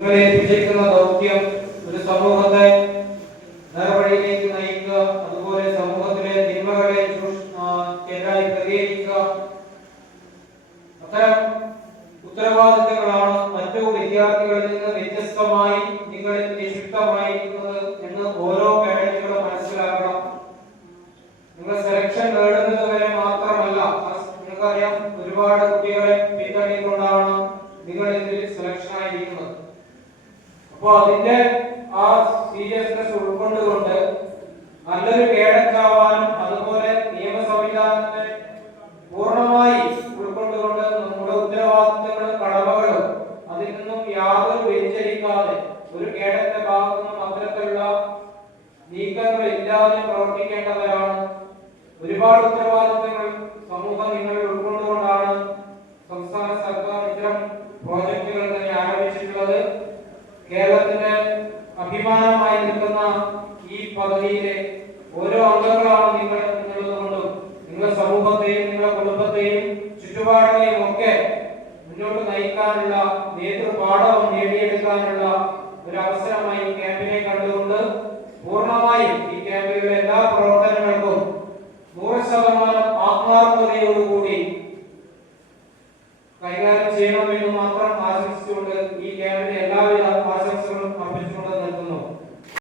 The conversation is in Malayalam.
ഏൽപ്പിച്ചിരിക്കുന്ന ദൗത്യം ഒരു സമൂഹത്തെ നേർവഴിയിലേക്ക് നയിക്കുക, അതുപോലെ സമൂഹത്തിലെ തിന്മകളെ എതിരായി പ്രതികരിക്കുക. അത്തരം ഉത്തരവാദിത്തങ്ങളാണ് മറ്റു വിദ്യാർത്ഥികളിൽ നിന്ന് വ്യത്യസ്തമായി നിങ്ങളിൽ നിക്ഷിപ്തമായിരിക്കുന്നത് എന്ന് ഓരോ പേരന്റുകളും മനസ്സിലാക്കണം. നിങ്ങൾ സെലക്ഷൻ നേടുന്നത് വരെ മാത്രമല്ല, നിങ്ങൾക്കറിയാം ഒരുപാട് കുട്ടികളെ പിന്തള്ളിക്കൊണ്ടാണ് നിങ്ങൾ ഇതിൽ സെലക്ഷൻ ആയിരിക്കുന്നത്. അപ്പോൾ അതിന്റെ ആ സീരിയസ്നെസ് ഉൾക്കൊണ്ടുകൊണ്ട് നല്ലൊരു കേഡറ്റാവാനും അതുപോലെ നിയമ സംവിധാനത്തെ പൂർണ്ണമായി ഉൾക്കൊണ്ടുകൊണ്ട് നമ്മുടെ ഉത്തരവാദിത്തങ്ങളും കടമകളും അതിൽ നിന്നും യാതൊരു വ്യതിചലിക്കാതെ ഒരു കേഡന്റെ ഭാഗത്തു നിന്നും അത്തരത്തിലുള്ള നീക്കങ്ങൾ ഇല്ലാതെ പ്രവർത്തിക്കേണ്ടവരാണ്. ഒരുപാട് ഉത്തരവാദിത്തങ്ങൾ സമൂഹം നിങ്ങളിൽ ഉൾക്കൊണ്ടുകൊണ്ടാണ് സംസ്ഥാന സർക്കാർ ഇത്തരം പ്രോജക്റ്റുകൾ തന്നെ ആരംഭിച്ചിട്ടുള്ളത്. കേരളത്തിന്റെ അഭിമാനമായി നിൽക്കുന്ന ഈ പദ്ധതിയിലെ ഓരോ അംഗങ്ങളാണ് നിങ്ങൾ എന്നുള്ളതുകൊണ്ടും നിങ്ങളുടെ സമൂഹത്തെയും നിങ്ങളുടെ കുടുംബത്തെയും ചുറ്റുപാടിനെയും ഒക്കെ മുന്നോട്ട് നയിക്കാനുള്ള നേതൃപാഠവും നേടിയെടുക്കാനുള്ള ഒരു അവസരമായി ഈ ക്യാമ്പിനെ കണ്ടുകൊണ്ട് പൂർണ്ണമായും ഈ ക്യാമ്പിലെ എല്ലാ പ്രവർത്തനങ്ങൾക്കും 100% ആത്മാർത്ഥതയോടുകൂടി കൈകാര്യം ചെയ്യണമെന്ന് മാത്രം ആശംസിച്ചുകൊണ്ട് ഈ ക്യാമ്പിനെ